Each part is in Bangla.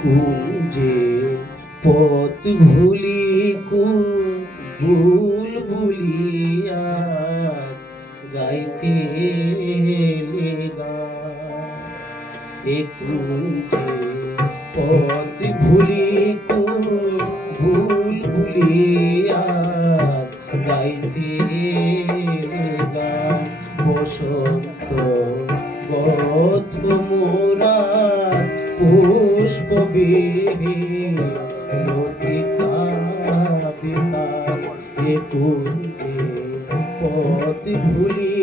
কুঞ্জে পথ ভুলি ভুল ভুলিয়া গাইতে কুঞ্জে পথ ভুলি ভুল ভুলিয়া গাইতে বসন্ত বধ মোরা পুষ্প লতিকা পিতা কুঞ্জে পথ ভুলি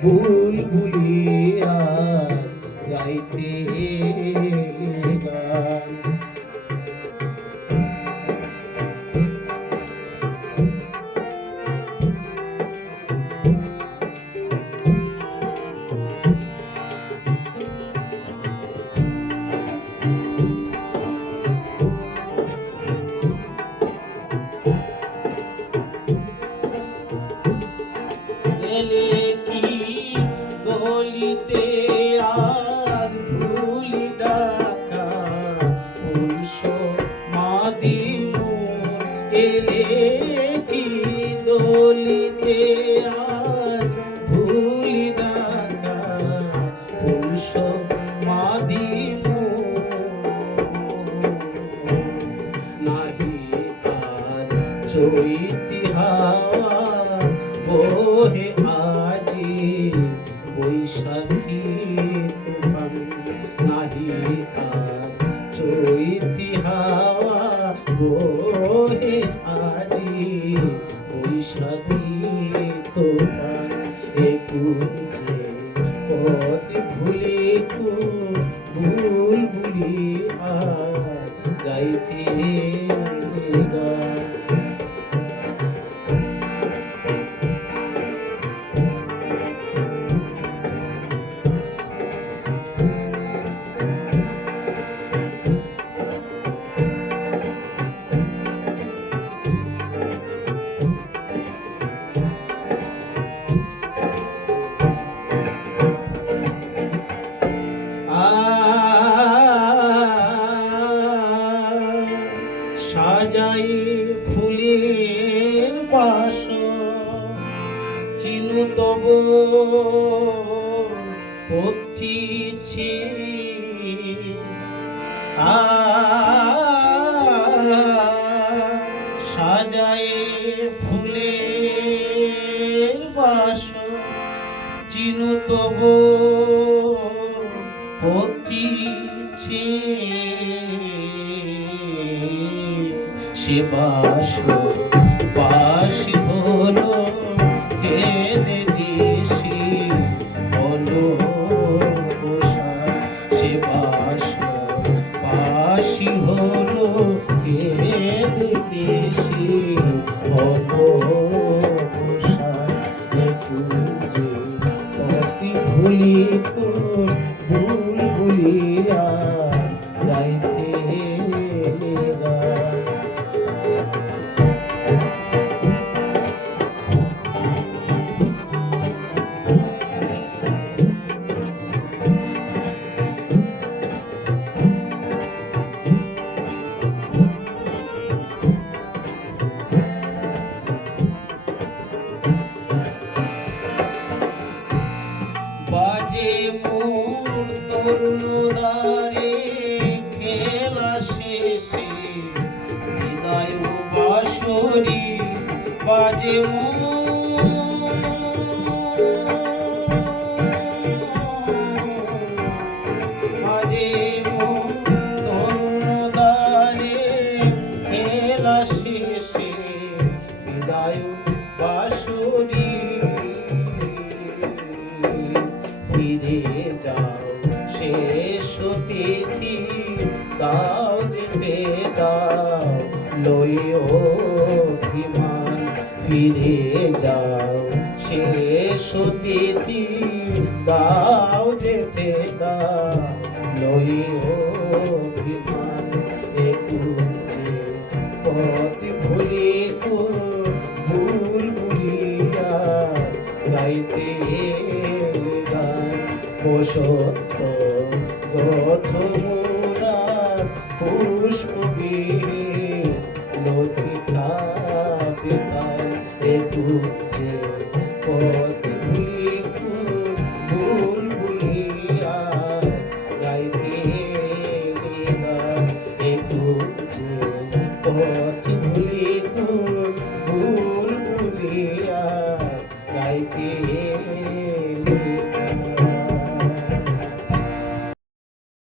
ভুল ভুলিয়া গাইতে গান। দলিতে আজ ধুলি ডাকা পুরুষ মাদিমু এলে কি দলিতে আজ ধুলি ডাকা পুরুষ মাদিমু নাহি তার চৈতি হাওয়া বহে বৈশাখী তুফান নাহি তার চৈতি হাওয়া বহে আজি বৈশাখী তুফান কুঞ্জে পথ ভুলি ভুল ভুলিয়া গাইতে গান। সাজাই ফুলের বাস চিনু তব পথিছি সাজাই ফুলের বাস চিনু তব পথিছি সে বাসি হলো হে দেশি হলো সে বাসি হলো হে দেশি হলো পথি ভুলি ভুল ভুলিয়া গাইতে বাজে মোর তরুণদারে খেলা শেষে বিদায় বাঁশরি বাজে বাজে মোর তরুণদারে খেলা শেষে বিদায় বাঁশরি ফিরে যাও শেষ তিথি দাও যেতে দাও লইও অভিমান ফিরে যাও শেষ তিথি দাও যেতে দাও লই লই অভিমান একটু যে পথ ভুলি ভুল ভুলিয়া গাইতে এলে গান বসন্ত গথমুরার পুষ্প বীরে লতিকা বিতান একটু যে পথ ভুলি ভুল ভুলিয়া গাইতে এলে গান একটু যে পথ